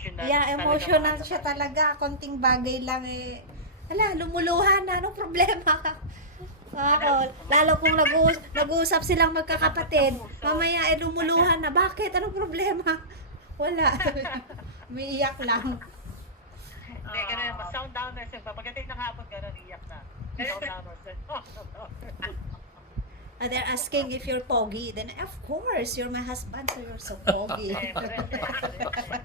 emotional. Yeah, Talaga emotional ano siya ka. talaga. Konting bagay lang eh. Hala, lumuluhan na. Anong problema? Oo, lalo kung nag-uusap silang Malambot sa magkakapatid, puso. mamaya eh lumuluhan na. Bakit? Anong problema? Wala. Umiiyak lang. Hindi, ganun naman. Sound downers yun. Pagdating ng hapon, ganun, iyak na. Sound downers yun. They're asking if you're pogi. Then, of course, you're my husband, so you're so pogi. Siyempre, siyempre.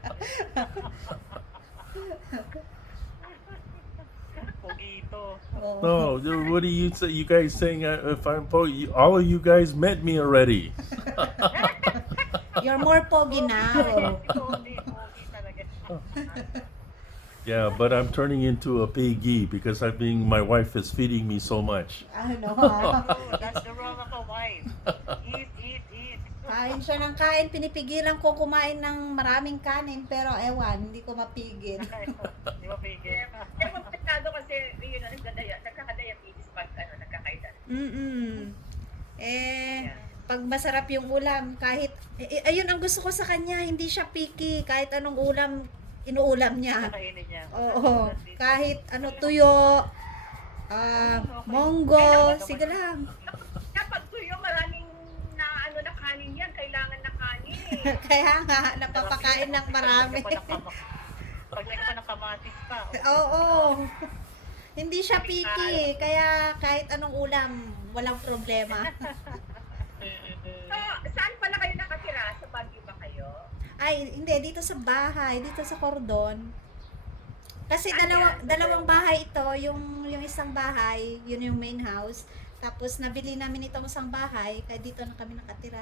Pogito. Oh. No, what are you say? You guys saying if I'm all of you guys met me already. You're more pogi now. Pogi talaga. Yeah, but I'm turning into a piggy because my wife is feeding me so much. Ano Oh, that's the role of a wife. Eat, eat, eat. Kain siya ng kain, pinipigilan ko kumain ng maraming kanin, pero ewan, hindi ko mapigil. Di ba, Piggy? Yung masyado kasi, yun, nagkakadiabetes pag nagkakaedad. Pag masarap yung ulam, kahit, ayun ang gusto ko sa kanya, hindi siya picky, kahit anong ulam, inuulam niya. Kakainin niya. Oo, kahit ano tuyo, monggo, sige lang. Kapag tuyo, maraming na kanin yan, kailangan na kanin eh. Kaya nga, napapakain ng marami. Pag pa ng kamatis pa. Oo. Hindi siya picky, kaya kahit anong ulam, walang problema. So, saan pala kayo nakatira? Sa Baguio ba kayo? Ay, hindi, dito sa bahay, dito sa Cordon. Kasi dalawang bahay ito, yung isang bahay, yun yung main house. Tapos nabili namin itong isang bahay, kaya dito na kami nakatira.